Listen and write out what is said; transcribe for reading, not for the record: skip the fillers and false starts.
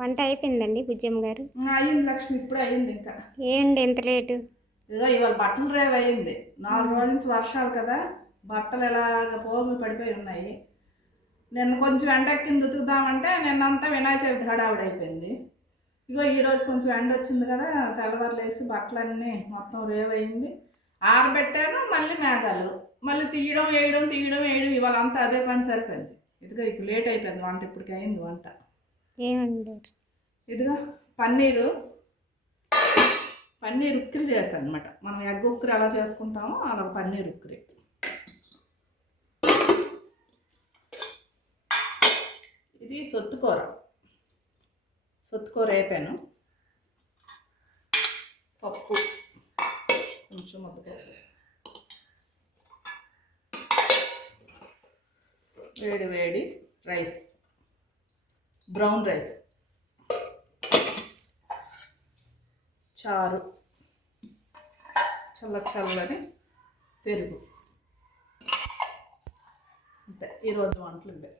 వంట అయిపోయిందండి బుజ్జమ్మ గారు? అయ్యింది లక్ష్మి, ఇప్పుడు అయ్యింది. ఇంకా ఏంటి ఎంత లేటు? ఇదిగో ఇవాళ బట్టలు రేవ్ అయ్యింది. 4 రోజుల నుంచి వర్షాలు కదా, బట్టలు ఎలాగ పోగులు పడిపోయి ఉన్నాయి. నిన్న కొంచెం ఎండ ఎక్కింది ఉతుకుదామంటే నిన్నంతా వినాయక చవితి హడావుడి అయిపోయింది. ఇగో ఈరోజు కొంచెం ఎండ వచ్చింది కదా, తెల్లవారులు వేసి బట్టలన్నీ మొత్తం రేవ్ అయింది. ఆరబెట్టాను, మళ్ళీ మేఘాలు, మళ్ళీ తీయడం వేయడం ఇవాళ అంతా అదే పని సరిపోయింది. ఇదిగో ఇప్పుడు లేట్ అయిపోయింది వంట, ఇప్పటికి అయింది వంట. ఏమండి? ఇదిగో పన్నీరు ఉక్కిరి చేస్తాను అనమాట. మనం ఎగ్ ఉక్కిరి ఎలా చేసుకుంటామో అలా పన్నీర్ ఉక్కిరి. ఇది సొత్తుకూర వేపాను. పప్పు కొంచెం వేడి రైస్, బ్రౌన్ రైస్, చారు, చల్లని పెరుగు. అంతే ఈరోజు వంటలు.